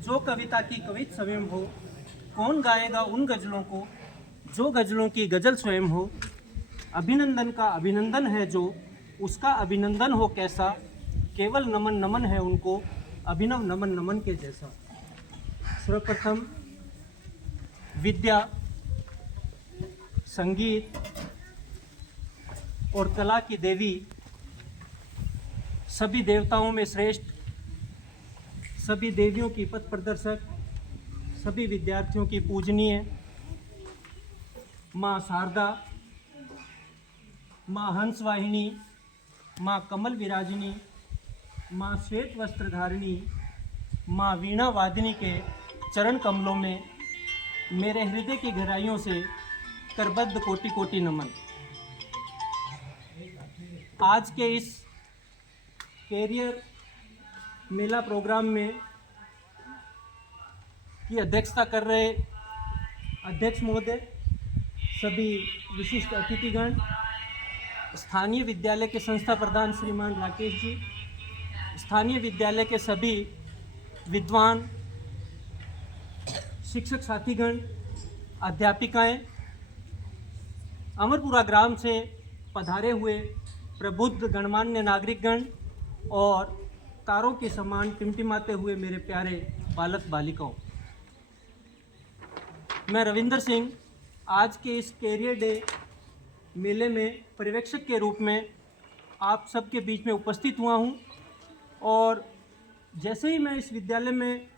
जो कविता की कवित स्वयं हो, कौन गाएगा उन गज़लों को जो गज़लों की गज़ल स्वयं हो। अभिनंदन का अभिनंदन है जो, उसका अभिनंदन हो कैसा, केवल नमन नमन है उनको, अभिनव नमन नमन के जैसा। सर्वप्रथम विद्या, संगीत और कला की देवी, सभी देवताओं में श्रेष्ठ, सभी देवियों की पथ प्रदर्शक, सभी विद्यार्थियों की पूजनीय माँ शारदा, माँ हंसवाहिनी, माँ कमल विराजिनी, माँ श्वेत वस्त्रधारिणी, माँ वीणा वादिनी के चरण कमलों में मेरे हृदय की गहराइयों से करबद्ध कोटि कोटि नमन। आज के इस कैरियर मेला प्रोग्राम में की अध्यक्षता कर रहे अध्यक्ष महोदय, सभी विशिष्ट अतिथिगण, स्थानीय विद्यालय के संस्था प्रधान श्रीमान राकेश जी, स्थानीय विद्यालय के सभी विद्वान शिक्षक साथीगण, अध्यापिकाएं, अमरपुरा ग्राम से पधारे हुए प्रबुद्ध गणमान्य नागरिकगण और तारों के समान टिमटिमाते हुए मेरे प्यारे बालक बालिकाओं, मैं रविंदर सिंह आज के इस कैरियर डे मेले में पर्यवेक्षक के रूप में आप सबके बीच में उपस्थित हुआ हूं। और जैसे ही मैं इस विद्यालय में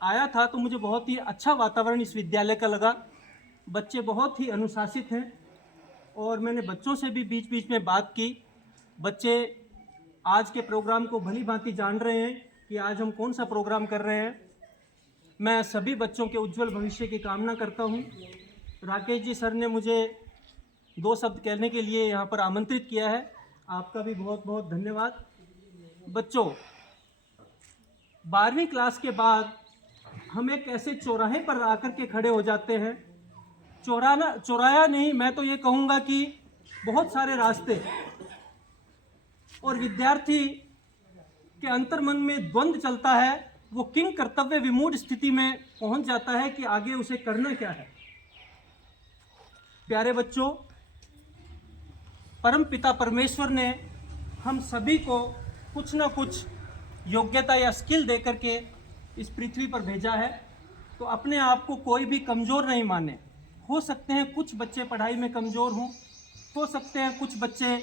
आया था तो मुझे बहुत ही अच्छा वातावरण इस विद्यालय का लगा। बच्चे बहुत ही अनुशासित हैं और मैंने बच्चों से भी बीच बीच में बात की। बच्चे आज के प्रोग्राम को भली भांति जान रहे हैं कि आज हम कौन सा प्रोग्राम कर रहे हैं। मैं सभी बच्चों के उज्जवल भविष्य की कामना करता हूं। राकेश जी सर ने मुझे 2 शब्द कहने के लिए यहाँ पर आमंत्रित किया है, आपका भी बहुत बहुत धन्यवाद। बच्चों, 12वीं क्लास के बाद हम एक ऐसे चौराहे पर आकर के खड़े हो जाते हैं, चौराया नहीं, मैं तो ये कहूँगा कि बहुत सारे रास्ते, और विद्यार्थी के अंतर्मन में द्वंद्व चलता है। वो किंग कर्तव्य विमूढ़ स्थिति में पहुंच जाता है कि आगे उसे करना क्या है। प्यारे बच्चों, परम पिता परमेश्वर ने हम सभी को कुछ ना कुछ योग्यता या स्किल दे करके इस पृथ्वी पर भेजा है, तो अपने आप को कोई भी कमज़ोर नहीं माने। हो सकते हैं कुछ बच्चे पढ़ाई में कमज़ोर हों, हो सकते हैं कुछ बच्चे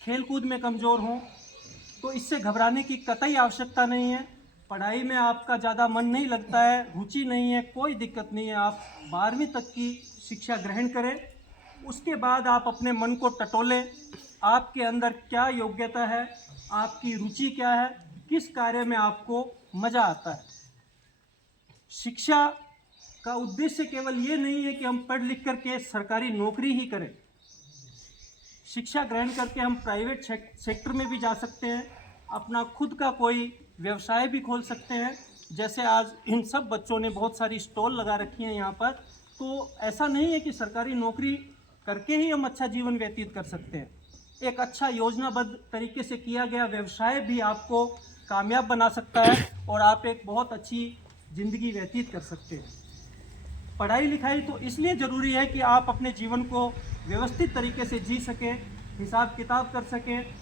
खेलकूद में कमज़ोर हों, तो इससे घबराने की कतई आवश्यकता नहीं है। पढ़ाई में आपका ज़्यादा मन नहीं लगता है, रुचि नहीं है, कोई दिक्कत नहीं है। आप 12वीं तक की शिक्षा ग्रहण करें, उसके बाद आप अपने मन को टटोलें, आपके अंदर क्या योग्यता है, आपकी रुचि क्या है, किस कार्य में आपको मज़ा आता है। शिक्षा का उद्देश्य केवल ये नहीं है कि हम पढ़ लिख करके सरकारी नौकरी ही करें। शिक्षा ग्रहण करके हम प्राइवेट सेक्टर में भी जा सकते हैं, अपना खुद का कोई व्यवसाय भी खोल सकते हैं। जैसे आज इन सब बच्चों ने बहुत सारी स्टॉल लगा रखी हैं यहाँ पर, तो ऐसा नहीं है कि सरकारी नौकरी करके ही हम अच्छा जीवन व्यतीत कर सकते हैं। एक अच्छा योजनाबद्ध तरीके से किया गया व्यवसाय भी आपको कामयाब बना सकता है और आप एक बहुत अच्छी ज़िंदगी व्यतीत कर सकते हैं। पढ़ाई लिखाई तो इसलिए ज़रूरी है कि आप अपने जीवन को व्यवस्थित तरीके से जी सकें, हिसाब किताब कर सकें,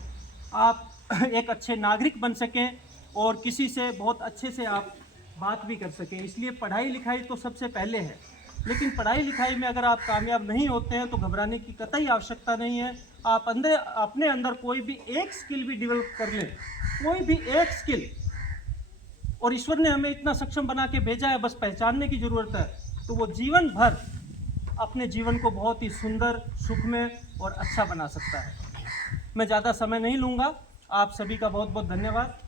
आप एक अच्छे नागरिक बन सकें और किसी से बहुत अच्छे से आप बात भी कर सकें। इसलिए पढ़ाई लिखाई तो सबसे पहले है। लेकिन पढ़ाई लिखाई में अगर आप कामयाब नहीं होते हैं तो घबराने की कतई आवश्यकता नहीं है। आप अपने अंदर कोई भी एक स्किल भी डेवलप कर लें, कोई भी एक स्किल, और ईश्वर ने हमें इतना सक्षम बना के भेजा है, बस पहचानने की ज़रूरत है, तो वो जीवन भर अपने जीवन को बहुत ही सुंदर, सुखमय और अच्छा बना सकता है। मैं ज़्यादा समय नहीं लूँगा। आप सभी का बहुत बहुत धन्यवाद।